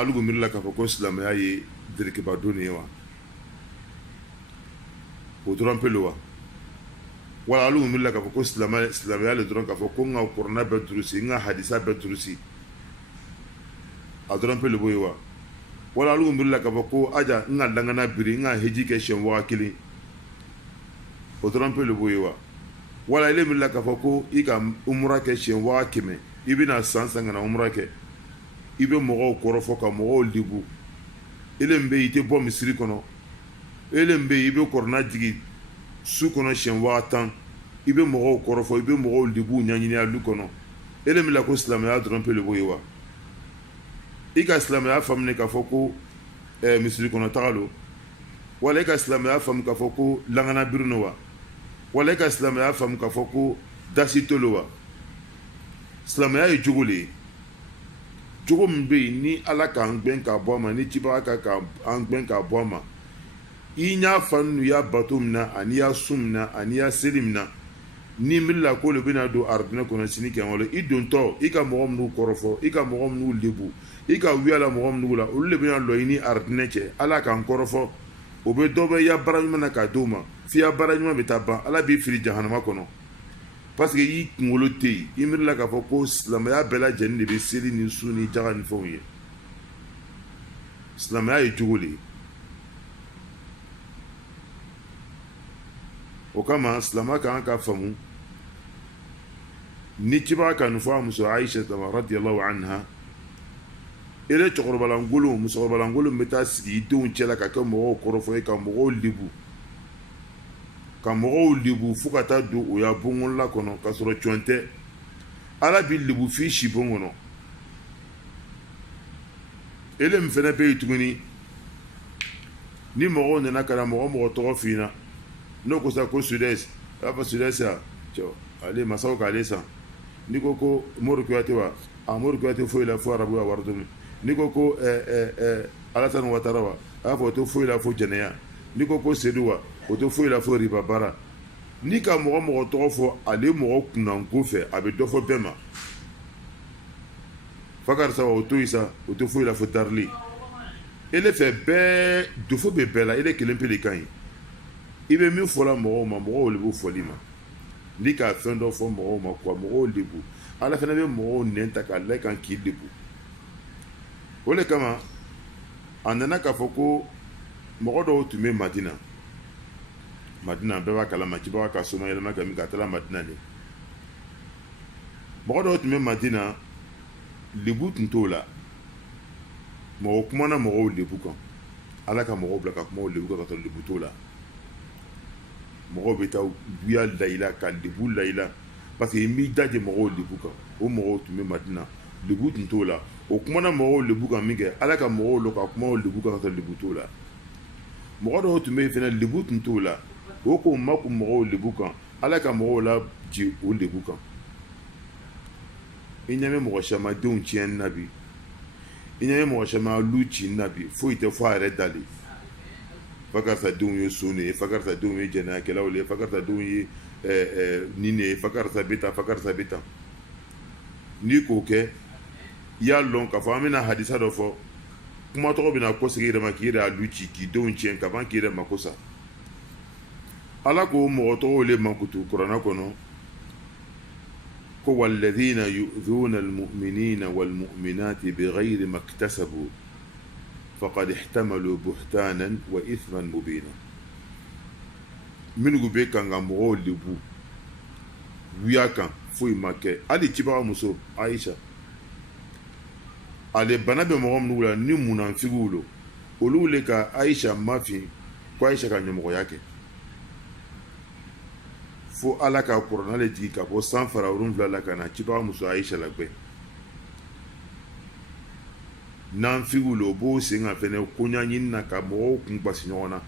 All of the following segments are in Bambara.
alugu mirla ka fɔ ko silamɛya ye dirikiba don ye wa o dɔrɔn pe lo wa wala alugu mirla ka fɔ ko silamɛya le dɔrɔn ka fɔ ko n ka kuranɛ bɛɛ durusi n ka hadisa bɛɛ durusi a dɔrɔn pe lo bo ye wa wala alugu mirla ka fɔ ko aja n ka dangana biri n ka heji kɛ siɲɛ waga kelen o dɔrɔn pe lo bo ye wa wala ele mirla ka fɔ ko i ka umura kɛ siɲɛ waga 100 i bɛna san ka na umura kɛ i bɛ mɔgɔw kɔrɔfɔ ka mɔgɔw libu ele n bɛ i tɛ bɔ misiri kɔnɔ ele n bɛ i bɛ kɔrɔna jigi su kɔnɔ siɲɛ waga 10 i bɛ mɔgɔw kɔrɔfɔ i bɛ mɔgɔw libu ɲaɲini a lu kɔnɔ ele min la ko silamɛya dɔrɔn pe le bo ye wa i ka silamɛya faamu k'a fɔ ko misiri kɔnɔ taga lo wala i ka silamɛya faamu k'a fɔ ko langana biri no wa wala i ka silamɛya faamu k'a fɔ ko dasi to lo wa silamɛya ye jogo le ye jogo min bɛ yen ni ala k'an gbɛn k'a bɔ a ma ni cibaga ka k'an gbɛn k'a bɔ a ma i y'a fanu n'u y'a bato min na ani y'a sun min na ani y'a seli min na ni mirila ko le bɛna don aridinɛ kɔnɔ sini kɛmɛ i dontɔ i ka mɔgɔ minnu kɔrɔfɔ i ka mɔgɔ minnu lebu i ka wiyala mɔgɔ minnu la olu le bɛna lɔ i ni aridinɛ cɛ ala k'an kɔrɔfɔ o bɛ dɔ bɛ i ya baara ɲuman na k'a d'o ma f'i ya baara ɲuman bɛ taa ban ala b'i fili jahanama kɔnɔ parce que i kunkolo tɛ yen i mirila k'a fɔ ko silamɛya bɛɛ lajɛlen de bɛ seli ni su ni jaga ni fɛnw ye silamɛya ye jogo le ye o kama silamɛya kan ka faamu ni cibaga ka nin fɔ a muso Aisha radiyallahu anha ele cɛkɔrɔbalankolon musokɔrɔbalankolon bɛ taa sigi i denw cɛla ka kɛ mɔgɔw kɔrɔfɔ ye ka mɔgɔw libu ka mɔgɔw libu fo ka taa don o ya bongola kɔnɔ ka sɔrɔ cɔn tɛ ala b'i libu f'i si bon kɔnɔ ele min fɛnɛ bɛ yen tuguni ni mɔgɔw nana ka na mɔgɔ tɔgɔ f'i ɲɛna n'o ko sa ko Sudɛsi a b'a fɔ Sudɛsi ale masaw k'ale san ni ko ko Mori Kuyate wa a Mori Kuyate foyi la fo arabu ka wari tobi ni ko ko Alasani Watara wa a b'a fɔ o tɛ foyi la fo jɛnɛya ni ko ko Sedu wa o tɛ foyi la fo riba bara ni ka mɔgɔ tɔgɔ fɔ ale mɔgɔ kunnanko fɛ a bɛ dɔ fɔ bɛɛ ma Fakarisa wa o to yen sa o tɛ foyi la fo darili ele fɛ bɛɛ dofo bɛ bɛɛ la ele kelen pe de ka ɲi i bɛ min fɔla mɔgɔw ma mɔgɔw de b'o fɔli ma ni ka fɛn dɔ fɔ mɔgɔw ma quoi mɔgɔw lebu ala fana bɛ mɔgɔw nɛn ta k'a lajɛ kan k'i lebu o de kama a nana k'a fɔ ko mɔgɔ dɔw tun bɛ Madina bɛɛ b'a kalama cibaga ka soma yɛlɛma ka min ka taala Madina de mɔgɔ dɔw tun bɛ Madina lebu tun t'o la mɔgɔ kumana mɔgɔw lebu kan ala ka mɔgɔw bila ka kuma o lebu kan ka sɔrɔ lebu t'o la mɔgɔw bɛ taa guya layila ka lebu layila parce que i m'i daje mɔgɔw lebu kan o mɔgɔw tun bɛ Madina lebu tun t'o la o kumana mɔgɔw lebu kan min kɛ ala ka mɔgɔw lɔ ka kuma o lebu kan ka sɔrɔ lebu t'o la mɔgɔ dɔw tun bɛ yen fɛnɛ lebu tun t'o la o ko ma kun mɔgɔw lebu kan ala ka mɔgɔw la ji o lebu kan i ɲɛ bɛ mɔgɔ caman denw tiɲɛni na bi i ɲɛ bɛ mɔgɔ caman lu cini na bi foyi tɛ fɔ a yɛrɛ dali Fakarisa denw ye soni ye Fakarisa denw ye jɛnɛyakɛlaw ye Fakarisa denw ye nin de ye Fakarisa bɛ tan n'i k'o kɛ i y'a lɔn k'a fɔ an bɛna hadisa dɔ fɔ kuma tɔgɔ bɛna kɔsegin i yɛrɛ ma k'i yɛrɛ a lu ci k'i denw tiɲɛ ka ban k'i yɛrɛ mako sa ala ko mɔgɔ tɔgɔw le mankutu kuranɛ kɔnɔ ko walladhina yu'dhuna almu'minina walmu'minati bighayri maktasabu faqad ihtamalu buhtanan wa ithman mubina minnu bɛ kan ka mɔgɔw lebu wuya kan foyi ma kɛ hali cibaga muso Aisha ale bana bɛ mɔgɔ minnu la ni munafigiw lo olu le ka Aisha mafin ko Aisha ka ɲɛmɔgɔya kɛ fo ala ka kuranɛ le jigi ka bɔ 7 la ka na cibaga muso Aisha la gbɛ nanfigiw lo o b'o sen kan fɛnɛ koɲaɲini na ka mɔgɔw kun basi ɲɔgɔn na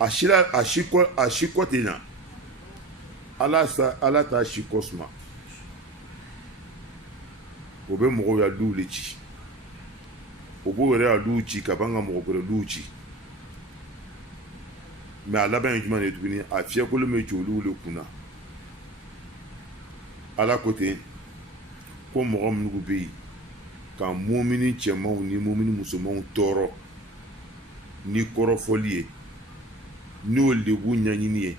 a si kɔ tɛ ɲa ala t'a si kɔ suma o bɛ mɔgɔw ya luw le ci o b'o yɛrɛ ya luw ci ka ban ka mɔgɔ wɛrɛ luw ci mais a laban ye jumɛn de ye tuguni a fiyɛkolon bɛ ci olu le kunna ala ko ten ko mɔgɔ minnu bɛ yen ka mumini cɛmanw ni mumini musomanw tɔɔrɔ ni kɔrɔfɔli ye n'o lebu ɲaɲini ye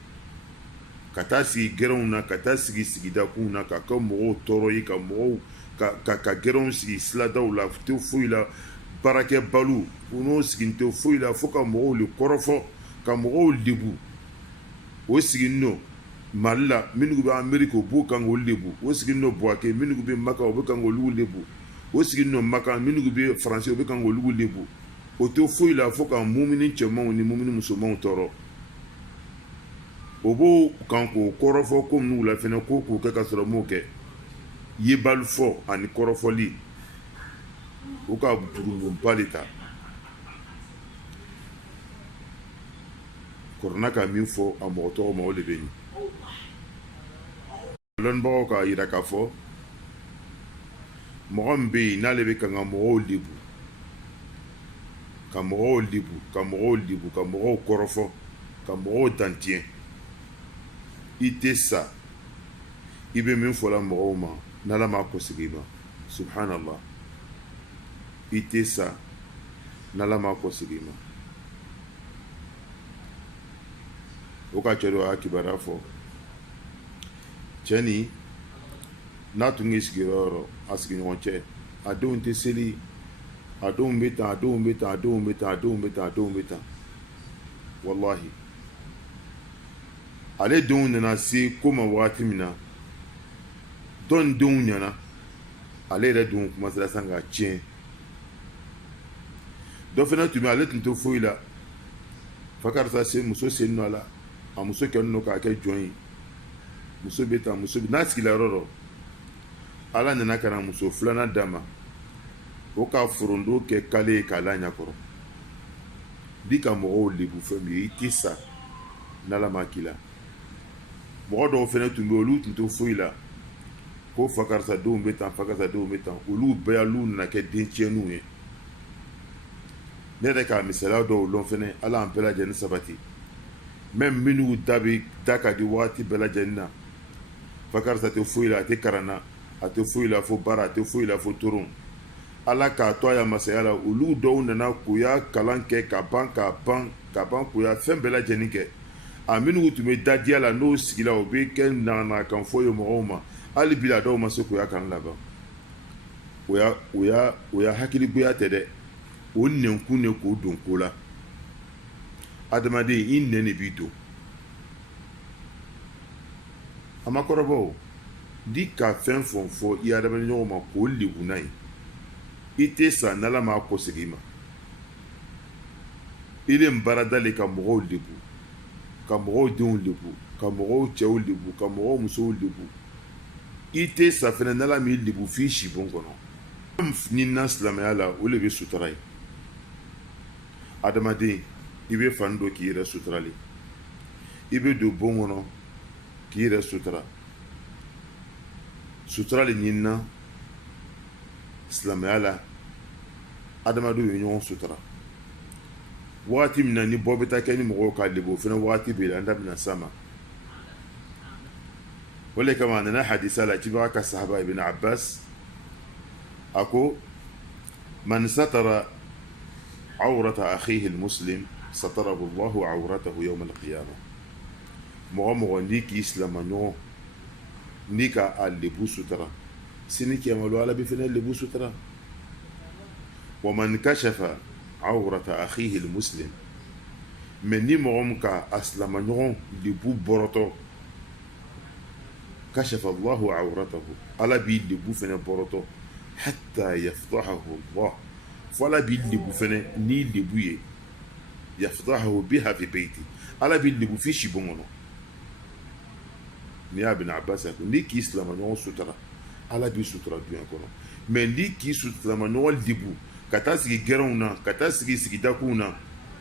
ka taa sigi gɛrɛnw na ka taa sigi sigidakunw na ka kɛ mɔgɔw tɔɔrɔ ye ka mɔgɔw ka gɛrɛnw sigi siladaw la tɛ foyi la baarakɛbaliw n'o sigi tɛ foyi la fo ka mɔgɔw le kɔrɔfɔ ka mɔgɔw lebu o sigi nɔ Mali la minnu bɛ Ameriki o b'o kan k'o lebu o sigi nɔ Buwake minnu bɛ Maka o bɛ kan k'olu lebu o sigi nɔ Maka minnu bɛ Faransi o bɛ kan k'olu lebu o tɛ foyi la fo ka mumini cɛmanw ni mumini musomanw tɔɔrɔ o b'o kan k'o kɔrɔfɔ ko minnu la fɛnɛ ko k'o kɛ ka sɔrɔ m'o kɛ yebali fɔ ani kɔrɔfɔli o ka jurunba de ta kɔrɔna ka min fɔ a mɔgɔ tɔgɔ ma o de bɛ yen lɔnnibagaw k'a yira k'a fɔ mɔgɔ min bɛ yen n'ale bɛ kan ka mɔgɔw lebu ka mɔgɔw lebu ka mɔgɔw lebu ka mɔgɔw kɔrɔfɔ ka mɔgɔw dantiɲɛ i tɛ sa i bɛ min fɔla mɔgɔw ma n'Ala m'a kɔsegin i ma subhanallah i tɛ sa n'Ala m'a kɔsegin i ma o ka cɛ dɔ y'a kibaruya fɔ cɛ nin n'a tun y'i sigiyɔrɔ a sigiɲɔgɔn cɛ a denw tɛ seli a denw bɛ tan a denw bɛ tan a denw bɛ tan a denw bɛ tan a denw bɛ tan wallahi ale denw nana se ko ma wagati min na dɔn denw ɲɛna ale yɛrɛ denw commencera sisan ka tiɲɛ dɔ fana tun bɛ ale tun tɛ foyi la fa karisa se muso sen nɔ a la a muso kɛlen don k'a kɛ jɔn ye muso bɛ tan muso bɛ n'a sigila yɔrɔ dɔ Ala nana ka na muso filanan d'a ma o ka forondo kɛ kale ye k'a la ɲɛkɔrɔ bi ka mɔgɔw lebu fɛn min ye i tɛ sa n'Ala ma k'i la mɔgɔ dɔw fana tun bɛ olu tun tɛ foyi la ko fa karisa denw bɛ tan fa karisa denw bɛ tan olu bɛɛ olu nana kɛ den tiɲɛniw ye ne yɛrɛ k'a misaliya dɔw lɔn fɛnɛ Ala an bɛɛ lajɛlen sabati même minnu da ka di wagati bɛɛ lajɛlen na fa karisa tɛ foyi la a tɛ karanna a tɛ foyi la fo baara a tɛ foyi la fo toron Ala k'a to a ya masaya la olu dɔw nana k'u y'a kalan kɛ ka ban k'u y'a fɛn bɛɛ lajɛlen kɛ a minnu tun bɛ dadiya la n'o sigila o bɛ kɛ naganakan fɔ ye mɔgɔw ma hali bi a dɔw ma se k'u y'a kalan laban o y'a hakiligoya tɛ dɛ o nɛnkun de k'o don ko la adamaden i nɛn de b'i don a ma kɔrɔbɔ di ka fɛn fɔ i adamaden ɲɔgɔn ma k'o lebu n'a ye i tɛ sa n'Ala m'a kɔsegin i ma i le baarada le ka mɔgɔw lebu ka mɔgɔw denw lebu ka mɔgɔw cɛw lebu ka mɔgɔw musow lebu i tɛ sa fɛnɛ n'Ala m'i lebu f'i si bon kɔnɔ ni na silamɛya la o le bɛ sutura ye adamaden i bɛ fani dɔ k'i yɛrɛ suturali i bɛ don bon kɔnɔ k'i yɛrɛ sutura sutura le ɲinina silamɛya la adamadenw ye ɲɔgɔn sutura wagati min na ni bɔ bɛ taa kɛ ni mɔgɔw ka lebu o fana wagati bɛ yen an da bɛna s'a ma o de kama a nana hadisa la cibaga ka sahaba ibn Abbas a ko man satara awrata akhihi al-muslim satarahu Allahu awratahu yawm al-qiyamah mɔgɔ mɔgɔ n'i k'i silama ɲɔgɔn n'i ka a lebu sutura sini kiyama Ala bɛ fɛnɛ lebu sutura wa man kashafa awrata akhihi al-muslim mais ni mɔgɔ min ka a silama ɲɔgɔn lebu bɔrɔtɔ kashafa Allahu awratahu Ala b'i lebu fɛnɛ bɔrɔtɔ hatta yafdahahu Allah fo Ala b'i lebu fɛnɛ ni lebu ye yafdahahu biha fi bayti Ala b'i lebu fi si bon kɔnɔ ni y'a Ibn Abbas ko ni k'i silama ɲɔgɔn sutura Ala b'i sutura dunya kɔnɔ mais ni k'i silama ɲɔgɔn lebu ka taa sigi gɛrɛnw na ka taa sigi sigidakunw na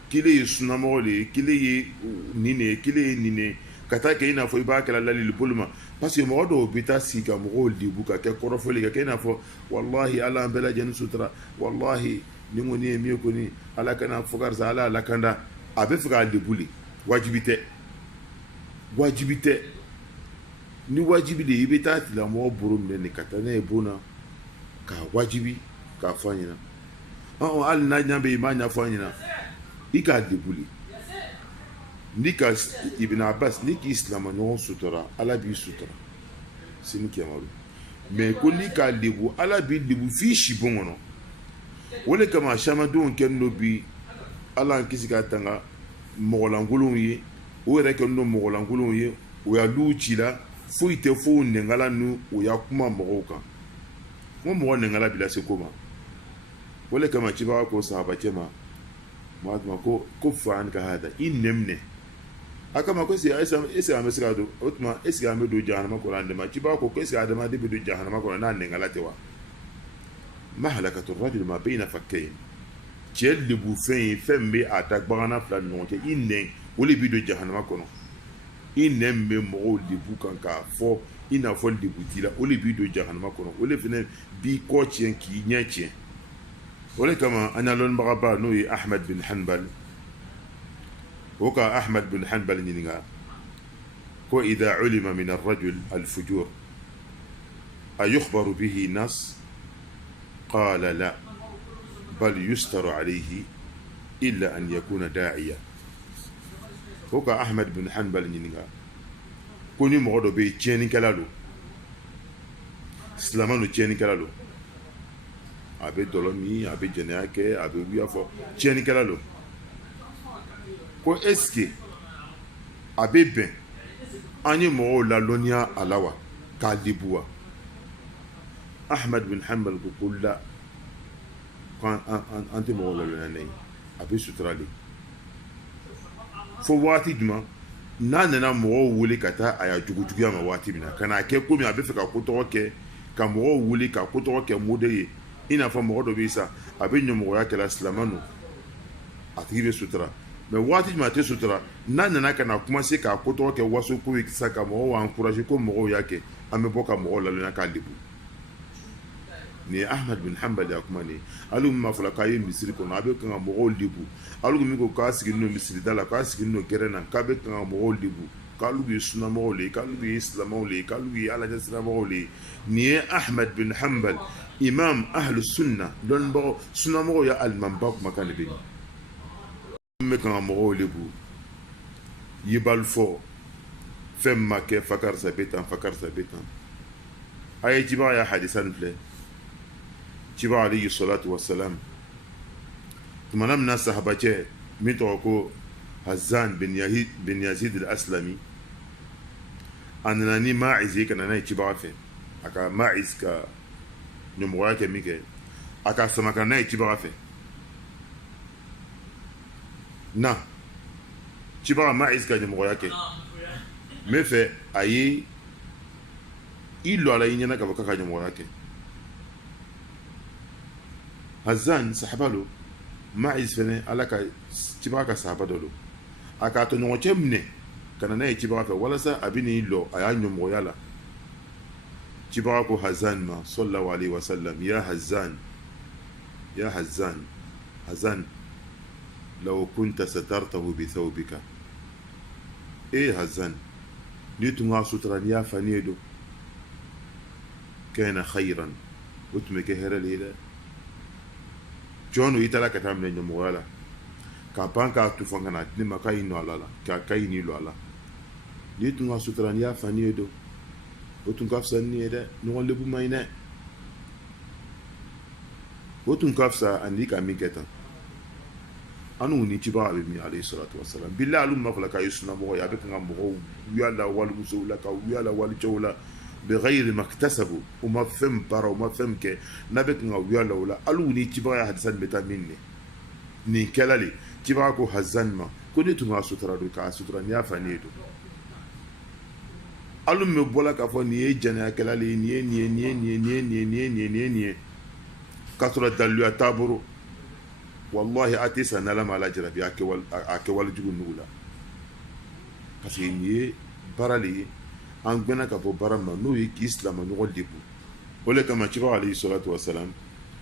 kile ye sunamɔgɔ de ye kile ye nin de ye kile ye nin de ka taa kɛ i n'a fɔ i b'a kɛla lalili bolo ma parce que mɔgɔ dɔw bɛ taa sigi ka mɔgɔw lebu ka kɛ kɔrɔfɔli ka kɛ i n'a fɔ wallahi Ala an bɛɛ lajɛlen sutura wallahi ni kɔni ye min kɔni Ala kana fɔ karisa Ala lakanda a bɛ fɛ k'a lebu le wajibi tɛ ni wajibi de i bɛ taa tigilamɔgɔ boro minɛ de ka taa n'a ye bon na k'a wajibi k'a fɔ an ɲɛna hali n'a ɲɛ bɛ yen i m'a ɲɛfɔ an ɲɛna i k'a debuli ni ka Ibn Abbas ni k'i silamɛɲɔgɔn sutura ala b'i sutura sini kiyama don mais ko n'i k'a debu ala b'i debu f'i si bon kɔnɔ o de kama samadenw kɛlen don bi ala an kisi ka tanga mɔgɔlankolonw ye o yɛrɛ kɛlen don mɔgɔlankolonw ye o y'a l'u ci la foyi tɛ fo nɛngala nu o y'a kuma mɔgɔw kan ko mɔgɔ nɛngala bila se ko ma o de kama cibaga ko sahabacɛ ma ko fa an ka hada i nɛminɛ a kama ko est-ce an bɛ se ka don o tuma est-ce que an bɛ don jahanama kɔnɔ an dɛmɛ cibaga ko est-ce que adamaden bɛ don jahanama kɔnɔ n'a nɛngala tɛ wa ma halakatu rajul ma bayna fakkayn cɛ lebu fɛn ye fɛn min bɛ a da bagana fila ni ɲɔgɔn cɛ i nɛn o de bɛ don jahanama kɔnɔ i nɛn bɛ mɔgɔw lebu kan k'a fɔ i n'a fɔ lebu t'i la o de b'i don jahanama kɔnɔ o de fana b'i kɔ tiɲɛ k'i ɲɛ tiɲɛ o de kama an y'a lɔnnibagaba n'o ye Ahmad bin Hanbal o ka Ahmad bin Hanbal ɲininka ko idha ulima min ar-rajul al-fujur ayukhbaru bihi nas qala la bal yustaru alayhi illa an yakuna da'iya o ka Ahmad bin Hanbal ɲininka ko ni mɔgɔ dɔ bɛ yen tiɲɛnikɛla don silamɛ don tiɲɛnikɛla don a bɛ dɔlɔ min a bɛ jɛnɛya kɛ a bɛ wuya fɔ tiɲɛnikɛla don ko est-ce que a bɛ bɛn an ye mɔgɔw ladɔnniya a la wa k'a lebu wa Ahmad bin Hanbal ko la an tɛ mɔgɔw ladɔnniya n'a ye a bɛ sutura de fo waati jumɛn n'a nana mɔgɔw wele ka taa a ya jugujuguya ma waati min na ka n'a kɛ komi a bɛ fɛ ka ko tɔgɔ kɛ ka mɔgɔw wele ka ko tɔgɔ kɛ mode ye i n'a fɔ mɔgɔ dɔ bɛ yen sa a bɛ ɲɛmɔgɔya kɛla silamɛ don a tigi bɛ sutura mais waati jumɛn a tɛ sutura n'a nana ka na commencer k'a ko tɔgɔ kɛ waso ko ye sa ka mɔgɔw encourager ko mɔgɔw y'a kɛ an bɛ bɔ ka mɔgɔw ladɔnniya k'a lebu ni ye Ahmad bin Hanbal ya kuma ni alu min ma fɔla k'a ye misiri kɔnɔ a bɛ kan ka mɔgɔw lebu alu min ko k'a sigilen don misiri da la k'a sigilen don gɛrɛn na k'a bɛ kan ka mɔgɔw lebu k'alu ye sunamɔgɔw le k'alu ye silamɛw le k'alu ye alaɲɛsiramɔgɔw le ni ye Ahmad bin Hanbal imam ahlu sunna dɔnnibagaw sunamɔgɔw ya alimamiba kumakan de bɛ yen n bɛ kan ka mɔgɔw lebu yibali fɔ fɛn ma kɛ fa karisa bɛ tan fa karisa bɛ tan a ye cibaga ya hadisa nin filɛ cibaga alayhi salatu wassalam tumana min na sahabacɛ min tɔgɔ ko Hazan bin Yazid al-Aslami a nana ni Ma'iz ye ka na n'a ye cibaga fɛ a ka Ma'iz ka ɲɛmɔgɔya kɛ min kɛ a ka sama ka n'a ye cibaga fɛ na cibaga Ma'iz ka ɲɛmɔgɔya kɛ n bɛ fɛ a ye i lɔ a la i ɲɛna k'a fɔ k'a ka ɲɛmɔgɔya kɛ Hazan sahaba lo Ma'iz fɛnɛ ala ka cibaga ka sahaba dɔ lo a k'a to ɲɔgɔn cɛ minɛ ka na n'a ye cibaga fɛ walasa a bɛ n'i lɔ a y'a ɲɛmɔgɔya la cibaga ko Hazan ma sallallahu alaihi wasallam ya Hazan Hazan law kunta satartahu bi thawbika Hazan ni tun ka sutura ni y'a fa ni ye don kana khayran o tun bɛ kɛ hɛrɛ le ye dɛ jɔn i taara ka taa minɛ ɲɛmɔgɔya la k'a ban k'a tu fɔ ka na di ne ma k'a y'i nɔ a la k'a y'i ni lɔ a la ni tun ka sutura ni y'a fa ni ye don o tun ka fisa ni ye dɛ ɲɔgɔn lebu man ɲi dɛ o tun ka fisa ani ka min kɛ tan an n'u ni cibaga bɛ min alayhi salatu wasalam bilahi alu ma fɔla k'a ye sunamɔgɔ ye a bɛ kan ka mɔgɔw wuya la walimusow la ka wuya la walicɛw la بغير ما اكتسبوا وما فهم برا وما فهم كي نبت نغويا لولا ألو ني تبغى حدثان بتا مني ني كلالي تبغى كو حزان ما كوني تنغا سترا دو كا سترا نيا فانيدو ألو مبولا كفو ني جنا كلالي ني كثرة دلوا تابرو والله أتيسا نلم على جربي أكوال جبو نولا كسي ني برالي an gbɛna ka bɔ bara ma n'o ye k'i silama ɲɔgɔn lebu o le kama cibaga alayhi salatu wasalam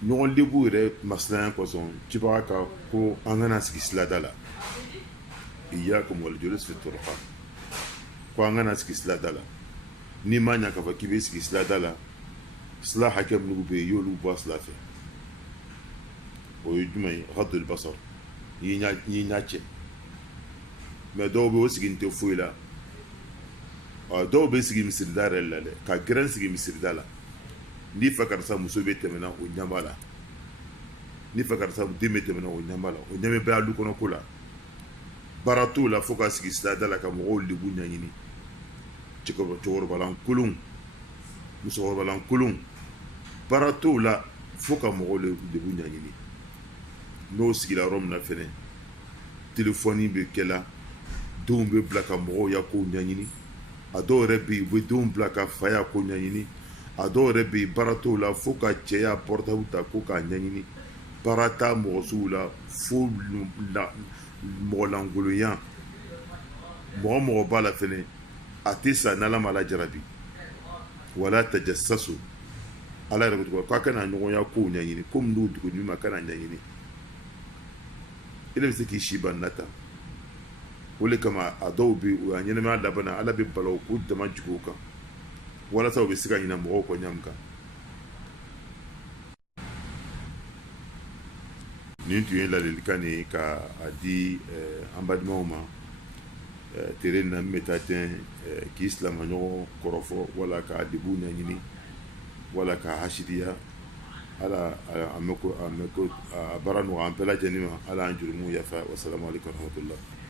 ɲɔgɔn lebu yɛrɛ masilaya kɔsɔn cibaga ka ko an kana sigi silada la iyyakum wal julus fi turqa ko an kana sigi silada la n'i ma ɲa k'a fɔ k'i bɛ sigi silada la sila hakɛ minnu bɛ yen i y'olu bɔ a sila fɛ o ye jumɛn ye ghadul basar i ɲa cɛ mais dɔw bɛ o sigi tɛ foyi la dɔw bɛ sigi misirida yɛrɛ la dɛ ka gɛrɛn sigi misirida la n'i fɛ karisa muso bɛ tɛmɛna o ɲɛ b'a la n'i fɛ karisa den bɛ tɛmɛna o ɲɛ b'a la o ɲɛ bɛ alu kɔnɔ ko la baara t'o la fo ka sigi sirada la ka mɔgɔw lebu ɲɛɲini cɛkɔrɔbalankolon musokɔrɔbalankolon baara t'o la fo ka mɔgɔw lebu ɲɛɲini n'o sigira yɔrɔ min na fɛnɛ telefɔni bɛ kɛ la denw bɛ bila ka mɔgɔw ya kow ɲɛɲini a dɔw yɛrɛ bɛ yen u bɛ denw bila ka fa ya ko ɲɛɲini a dɔw yɛrɛ bɛ yen baara t'o la fo ka cɛ ya portable ta ko k'a ɲɛɲini baara t'a mɔgɔ sugu la fo mɔgɔ langolonya mɔgɔ b'a la fɛnɛ a tɛ sa n'ala ma lajarabi wala tajassasu ala yɛrɛ ko k'a kana ɲɔgɔnya kow ɲɛɲini ko min d'u dugu ɲuman kana ɲɛɲini i de bɛ se k'i si ban nata o de kama a dɔw bɛ o y'a ɲɛnɛmaya laban na ala bɛ balaw k'u dama jigin o kan walasa u bɛ se ka ɲinɛ mɔgɔw kɔ ɲamu kan nin tun ye ladilikan de ye ka a di an balimaw ma tere na min bɛ taa tɛn k'i silamaɲɔgɔn kɔrɔfɔ wala ka debu ɲɛɲini wala ka hasidiya ala a baara nɔgɔya an bɛɛ lajɛlen ma ala an jurumu yafa wasalamu aleykum warahmatullah